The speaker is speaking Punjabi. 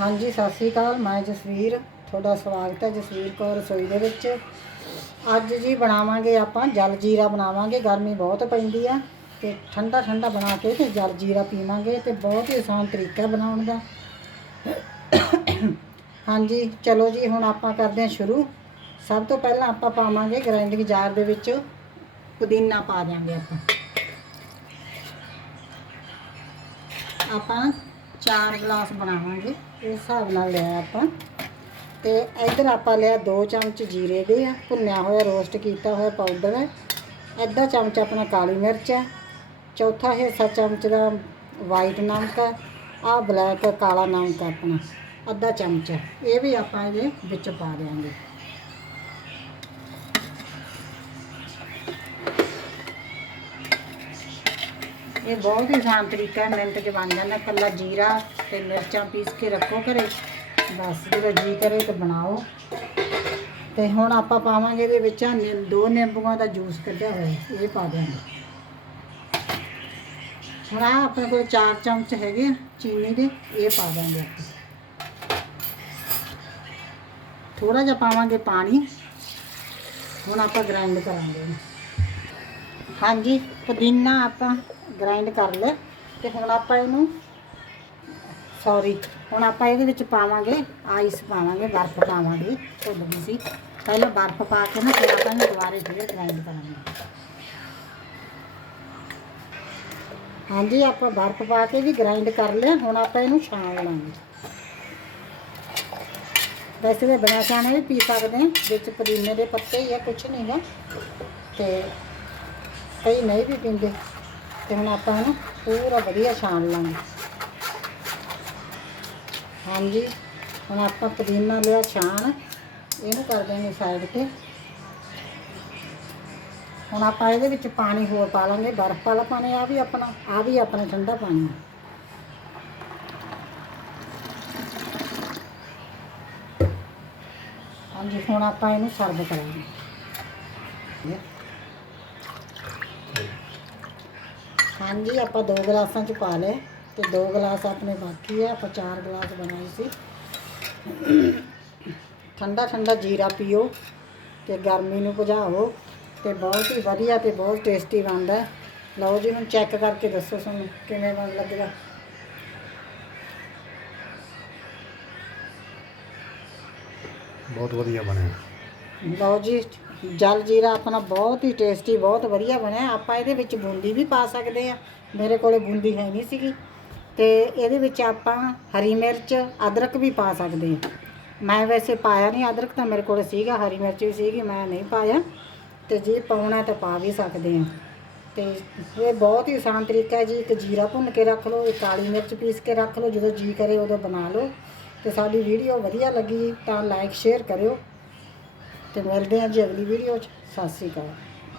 ਹਾਂਜੀ, ਸਤਿ ਸ੍ਰੀ ਅਕਾਲ, ਮੈਂ ਜਸਵੀਰ, ਤੁਹਾਡਾ ਸਵਾਗਤ ਹੈ ਜਸਵੀਰ ਕੌਰ ਰਸੋਈ ਦੇ ਵਿੱਚ। ਅੱਜ ਜੀ ਬਣਾਵਾਂਗੇ ਆਪਾਂ ਜਲ ਜੀਰਾ ਬਣਾਵਾਂਗੇ, ਗਰਮੀ ਬਹੁਤ ਪੈਂਦੀ ਆ ਤੇ ਠੰਡਾ ਠੰਡਾ ਬਣਾ ਕੇ ਤੇ ਜਲ ਜੀਰਾ ਪੀਵਾਂਗੇ ਤੇ ਬਹੁਤ ਹੀ ਆਸਾਨ ਤਰੀਕਾ ਬਣਾਉਣ ਦਾ। ਹਾਂਜੀ, ਚਲੋ ਜੀ, ਹੁਣ ਆਪਾਂ ਕਰਦੇ ਹਾਂ ਸ਼ੁਰੂ। ਸਭ ਤੋਂ ਪਹਿਲਾਂ ਆਪਾਂ ਪਾਵਾਂਗੇ ਗ੍ਰਾਈਂਡਿੰਗ ਜਾਰ ਦੇ ਵਿੱਚ ਪੁਦੀਨਾ ਪਾ ਦਿਆਂਗੇ ਆਪਾਂ। ਆਪਾਂ ਚਾਰ ਗਲਾਸ ਬਣਾਵਾਂਗੇ। ਇਸ ਹਿਸਾਬ ਨਾਲ ਲਿਆ ਆਪਾਂ। ਤੇ ਇੱਧਰ ਆਪਾਂ ਲਿਆ 2 ਚਮਚ ਜੀਰੇ ਦੇ ਆ। ਭੁੰਨਿਆ ਹੋਇਆ ਰੋਸਟ ਕੀਤਾ ਹੋਇਆ ਪਾਊਡਰ ਹੈ। ਅੱਧਾ ਚਮਚ ਆਪਣਾ ਕਾਲੀ ਮਿਰਚ ਹੈ। ਚੌਥਾ ਹਿੱਸਾ ਚਮਚ ਦਾ ਵਾਈਟ ਨਮਕ ਹੈ। ਆ ਬਲੈਕ ਕਾਲਾ ਨਮਕ ਆਪਣਾ। ਅੱਧਾ ਚਮਚ। ਇਹ ਵੀ ਆਪਾਂ ਇਹਦੇ ਵਿੱਚ ਪਾ ਦੇਵਾਂਗੇ ਇਹ ਬਹੁਤ ਹੀ ਆਸਾਨ ਤਰੀਕਾ ਹੈ, ਮਿੰਟ 'ਚ ਬਣ ਜਾਂਦਾ ਕੱਲਾ ਜੀਰਾ ਤੇ ਮਿਰਚਾਂ ਪੀਸ ਕੇ ਰੱਖੋ ਘਰੇ। ਬਸ ਜਦੋਂ ਜੀ ਕਰੇ ਤਾਂ ਬਣਾਓ। ਤੇ ਹੁਣ ਆਪਾਂ ਪਾਵਾਂਗੇ ਇਹਦੇ ਵਿੱਚ ਆਹ ਦੋ ਨਿੰਬੂਆਂ ਦਾ ਜੂਸ ਕੱਢਿਆ ਹੋਇਆ ਇਹ ਪਾ ਦਿਆਂਗੇ। ਹੁਣ ਆਹ ਆਪਣੇ ਕੋਲ 4 ਚਮਚ ਹੈਗੇ ਆ ਚੀਨੀ ਦੇ, ਇਹ ਪਾ ਦਾਂਗੇ ਆਪਾਂ। ਥੋੜਾ ਜਿਹਾ ਪਾਵਾਂਗੇ ਪਾਣੀ। ਹੁਣ ਆਪਾਂ ਗ੍ਰਾਈਂਡ ਕਰਾਂਗੇ ਹਾਂਜੀ, ਪੁਦੀਨਾ ਆਪਾਂ ਗ੍ਰਾਈਂਡ ਕਰ ਲਿਆ ਤੇ ਹੁਣ ਆਪਾਂ ਇਹਨੂੰ ਸੌਰੀ ਹੁਣ ਆਪਾਂ ਇਹਦੇ ਵਿੱਚ ਪਾਵਾਂਗੇ ਆਈਸ ਪਾਵਾਂਗੇ, ਬਰਫ਼ ਪਾਵਾਂਗੇ ਭੁੱਲ ਗਈ ਸੀ। ਪਹਿਲਾਂ ਬਰਫ਼ ਪਾ ਕੇ ਨਾ ਫਿਰ ਆਪਾਂ ਇਹਨੂੰ ਦੁਬਾਰੇ ਫੇਰ ਗ੍ਰਾਈਂਡ ਕਰਾਂਗੇ। ਹਾਂਜੀ, ਆਪਾਂ ਬਰਫ਼ ਪਾ ਕੇ ਵੀ ਗ੍ਰਾਈਂਡ ਕਰ ਲਿਆ, ਹੁਣ ਆਪਾਂ ਇਹਨੂੰ ਛਾਣ ਲਾਂਗੇ ਵੈਸੇ ਤਾਂ ਬਿਨਾਂ ਛਾਣੇ ਵੀ ਪੀ ਸਕਦੇ ਹਾਂ, ਵਿੱਚ ਪੁਦੀਨੇ ਦੇ ਪੱਤੇ ਜਾਂ ਆ, ਕੁਛ ਨਹੀਂ ਗਾ। ਤੇ ਕਈ ਨਹੀਂ ਵੀ ਪੀਂਦੇ। ਤੇ ਹੁਣ ਆਪਾਂ ਇਹਨੂੰ ਪੂਰਾ ਵਧੀਆ ਛਾਣ ਲਾਂਗੇ। ਹਾਂਜੀ, ਹੁਣ ਆਪਾਂ ਪੁਦੀਨਾ ਲਿਆ ਛਾਣ, ਇਹਨੂੰ ਕਰ ਦੇਣੀ ਸਾਈਡ ਤੇ। ਹੁਣ ਆਪਾਂ ਇਹਦੇ ਵਿੱਚ ਪਾਣੀ ਹੋਰ ਪਾ ਲਾਂਗੇ, ਬਰਫ਼ ਵਾਲਾ ਪਾਣੀ ਆ ਵੀ ਆਪਣਾ ਆ ਵੀ ਆਪਣਾ ਠੰਡਾ ਪਾਣੀ। ਹਾਂਜੀ, ਹੁਣ ਆਪਾਂ ਇਹਨੂੰ ਸਰਵ ਕਰਾਂਗੇ। ਹਾਂਜੀ ਆਪਾਂ ਦੋ ਗਲਾਸਾਂ ਚ ਪਾ ਲਏ ਤੇ ਦੋ ਗਲਾਸ ਆਪਣੇ ਬਾਕੀ ਹੈ ਆਪਾਂ ਚਾਰ ਗਲਾਸ ਬਣਾਏ ਸੀ। ਠੰਡਾ ਠੰਡਾ ਜੀਰਾ ਪੀਓ ਤੇ ਗਰਮੀ ਨੂੰ ਭਜਾਓ ਤੇ ਬਹੁਤ ਹੀ ਵਧੀਆ ਤੇ ਬਹੁਤ ਟੇਸਟੀ ਬਣਦਾ। ਲਓ ਜੀ ਹੁਣ ਚੈੱਕ ਕਰਕੇ ਦੱਸੋ ਸਾਨੂੰ ਕਿਵੇਂ ਬਣ ਲੱਗਦਾ। ਬਹੁਤ ਵਧੀਆ ਬਣਿਆ। ਲਓ ਜੀ ਜਲ ਜੀਰਾ ਆਪਣਾ ਬਹੁਤ ਹੀ ਟੇਸਟੀ ਬਹੁਤ ਵਧੀਆ ਬਣਿਆ। ਆਪਾਂ ਇਹਦੇ ਵਿੱਚ ਬੂੰਦੀ ਵੀ ਪਾ ਸਕਦੇ ਆ ਮੇਰੇ ਕੋਲੇ ਬੂੰਦੀ ਹੈ ਨਹੀਂ ਸੀਗੀ। ਤੇ ਇਹਦੇ ਵਿੱਚ ਆਪਾਂ ਹਰੀ ਮਿਰਚ, ਅਦਰਕ ਵੀ ਪਾ ਸਕਦੇ ਆ ਮੈਂ ਵੈਸੇ ਪਾਇਆ ਨਹੀਂ ਅਦਰਕ, ਤਾਂ ਮੇਰੇ ਕੋਲ ਸੀਗਾ, ਹਰੀ ਮਿਰਚ ਵੀ ਸੀਗੀ, ਮੈਂ ਨਹੀਂ ਪਾਇਆ। ਤੇ ਜੇ ਪਾਉਣਾ ਤਾਂ ਪਾ ਵੀ ਸਕਦੇ ਆ ਤੇ ਇਹ ਬਹੁਤ ਹੀ ਆਸਾਨ ਤਰੀਕਾ ਹੈ ਜੀ। ਇੱਕ ਜੀਰਾ ਭੁੰਨ ਕੇ ਰੱਖ ਲਓ, ਇੱਕ ਕਾਲੀ ਮਿਰਚ ਪੀਸ ਕੇ ਰੱਖ ਲਓ, ਜਦੋਂ ਜੀ ਕਰੇ ਉਦੋਂ ਬਣਾ ਲਓ। ਤੇ ਸਾਡੀ ਵੀਡੀਓ ਵਧੀਆ ਲੱਗੀ ਤਾਂ ਲਾਈਕ ਸ਼ੇਅਰ ਕਰਿਓ। ਤੇ ਮਿਲਦੇ ਹਾਂ ਜੀ ਅਗਲੀ ਵੀਡੀਓ 'ਚ। ਸਤਿ ਸ਼੍ਰੀ ਅਕਾਲ।